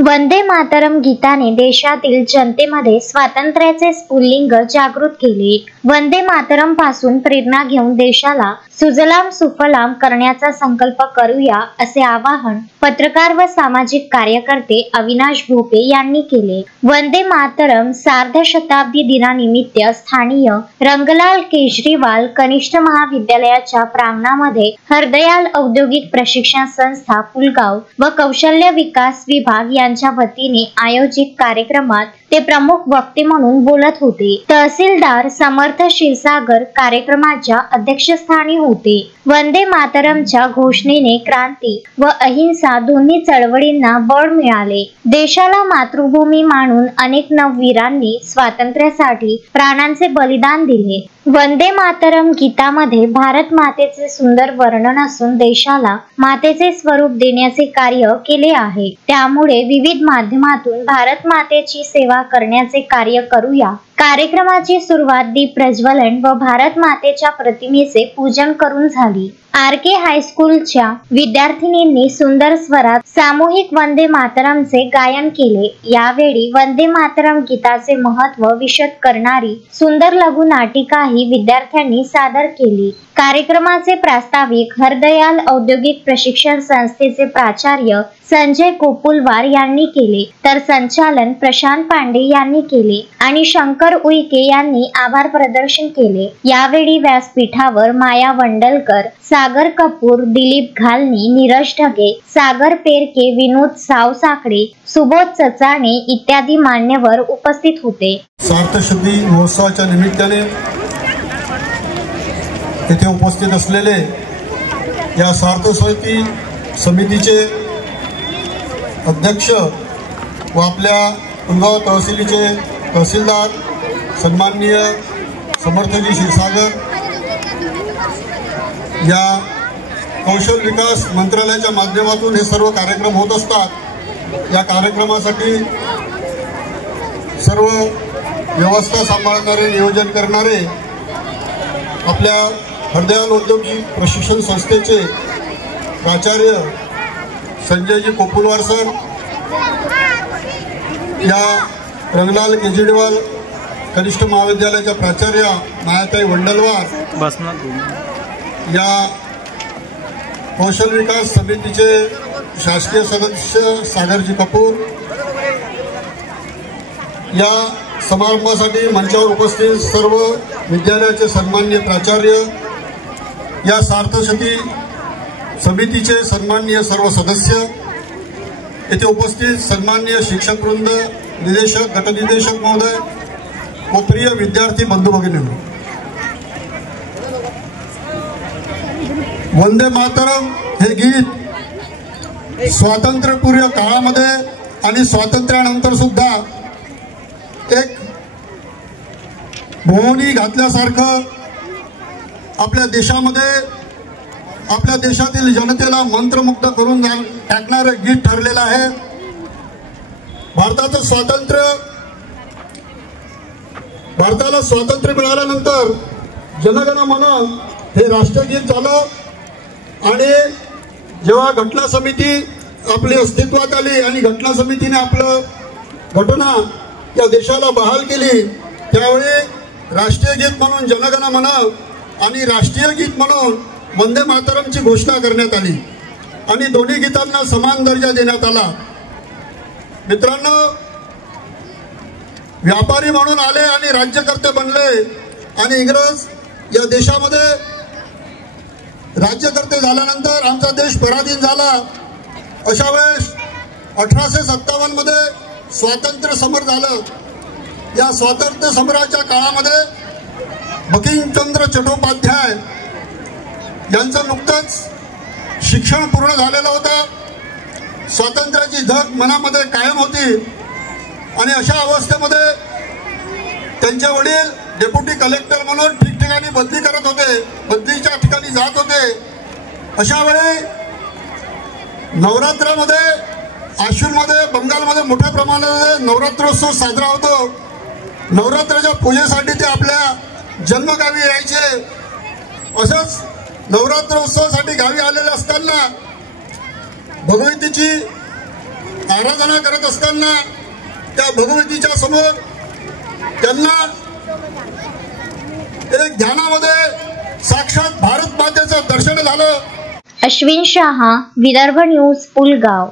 वंदे मातरम गीताने देशातील जनतेमध्ये स्वातंत्र्याचे स्फुल्लिंग जागृत केले। वंदे मातरम पासून प्रेरणा घेऊन देशाला सुजलाम सुफलाम करण्याचा संकल्प करूया, असे आवाहन पत्रकार व सामाजिक कार्यकर्ते अविनाश भोपे यांनी केले। वंदे मातरम सार्धशताब्दी दिनानिमित्त स्थानीय रंगलाल केजरीवाल कनिष्ठ महाविद्यालयाच्या प्रांगणामध्ये हरदयाल औद्योगिक प्रशिक्षण संस्था पुलगाव व कौशल्य विकास विभाग यांच्या वतीने आयोजित कार्यक्रमात ते प्रमुख वक्ते म्हणून बोलत होते। तहसीलदार समर्थ क्षीरसागर कार्यक्रमाच्या अध्यक्षस्थानी होते। वंदे मातरमच्या घोषणेने क्रांती व अहिंसा दोन्ही चळवळींना बळ मिळाले। देशाला मातृभूमी मानून अनेक नववीरांनी स्वातंत्र्यासाठी प्राणांचे बलिदान दिले। वंदे मातरम गीतामध्ये भारत मातेचे सुंदर वर्णन असून देशाला मातेचे स्वरूप देण्याचे कार्य केले आहे। त्यामुळे विविध माध्यमातून भारत मातेची सेवा करण्याचे कार्य करूया। कार्यक्रमाची सुरुवात दीप प्रज्वलन व भारत मातेच्या प्रतिमेचे पूजन करून झाली। आर.के. हायस्कूलच्या विद्यार्थिनींनी सुंदर स्वरात सामूहिक वंदे मातरमचे गायन केले। यावेळी वंदे मातरम गीताचे महत्त्व विशद करणारी सुंदर लघु नाटिकाही विद्यार्थ्यांनी सादर केली। कार्यक्रमाचे प्रास्ताविक हरदयाल औद्योगिक प्रशिक्षण संस्थेचे प्राचार्य संजय कोपुलवार यांनी केले, तर संचालन प्रशांत पांडे यांनी केले आणि शंकर उईके यांनी आभार प्रदर्शन केले। यावेळी व्यासपीठावर माया वंडलकर, सागर कपूर, दिलीप घालनी, नीरज ढगे, सागर पेरके, विनोद सावसाकडे, सुबोध चचाणे इत्यादी मान्यवर उपस्थित होते। सार्थशती महोत्सवाच्या निमित्ताने येथे उपस्थित असलेले या सार्थशती समितीचे अध्यक्ष व आपल्या पुलगाव तहसीलीचे तहसीलदार सन्माननीय समर्थजी क्षीरसागर, या कौशल विकास मंत्रालयाच्या माध्यमातून हे सर्व कार्यक्रम होत असतात। या कार्यक्रमासाठी सर्व व्यवस्था सांभाळणारे, नियोजन करणारे आपल्या हरदयाल औद्योगिक प्रशिक्षण संस्थेचे प्राचार्य संजयजी कोपुलवार सर, या रंगलाल केजरीवाल कनिष्ठ महाविद्यालयाच्या प्राचार्य मायाताई वंडलवार, या कौशल विकास समितीचे शासकीय सदस्य सागरजी कपूर, या समारंभासाठी मंचावर उपस्थित सर्व विद्यालयाचे सन्माननीय प्राचार्य, या सार्थशती समितीचे सन्माननीय सर्व सदस्य, येथे उपस्थित सन्माननीय शिक्षकवृंद, निदेशक, गटनिदेशक महोदय व प्रिय विद्यार्थी बंधू भगिनींनो, वंदे मातरम हे गीत स्वातंत्र्यपूर्व काळामध्ये आणि स्वातंत्र्यानंतर सुद्धा एक भोवनी घातल्यासारखं आपल्या देशामध्ये, आपल्या देशातील जनतेला मंत्रमुग्ध करून टाकणारे गीत ठरलेलं आहे। भारताला स्वातंत्र्य मिळाल्यानंतर जनगण मन हे राष्ट्रगीत झालं आणि जेव्हा घटना समिती आपली अस्तित्वात आली आणि घटना समितीने आपलं घटना या देशाला बहाल केली, त्यावेळी राष्ट्रीय गीत म्हणून जनगण मन आणि राष्ट्रीय गीत म्हणून वंदे मातरमची घोषणा करण्यात आली आणि दोन्ही गीतांना समान दर्जा देण्यात आला। मित्रांनो, व्यापारी म्हणून आले आणि राज्यकर्ते बनले आणि इंग्रज या देशामध्ये राज्यकर्ते झाल्यानंतर आमचा देश पराधीन झाला। अशा वेळेस 1857 मध्ये स्वातंत्र्य समर झालं। या स्वातंत्र्य समराच्या काळामध्ये बंकिमचंद्र चट्टोपाध्याय यांचं नुकतंच शिक्षण पूर्ण झालेलं होतं। स्वातंत्र्याची धग मनामध्ये कायम होती आणि अशा अवस्थेमध्ये त्यांचे वडील डेप्युटी कलेक्टर म्हणून ठिकठिकाणी बदली करत होते, बदलीच्या ठिकाणी जात होते। अशा वेळी नवरात्रामध्ये, आश्विनमध्ये बंगालमध्ये मोठ्या प्रमाणामध्ये नवरात्रोत्सव साजरा होतो। नवरात्राच्या पूजेसाठी ते आपल्या जन्मगावी यायचे। असंच नवरात्रोत्सवासाठी गावी आलेले असताना भगवतीची आराधना करत असताना त्या भगवतीच्या समोर त्यांना एक ध्यानामध्ये साक्षात भारत मातेचं दर्शन झालं. अश्विन शहा, विदर्भ न्यूज, पुलगाव.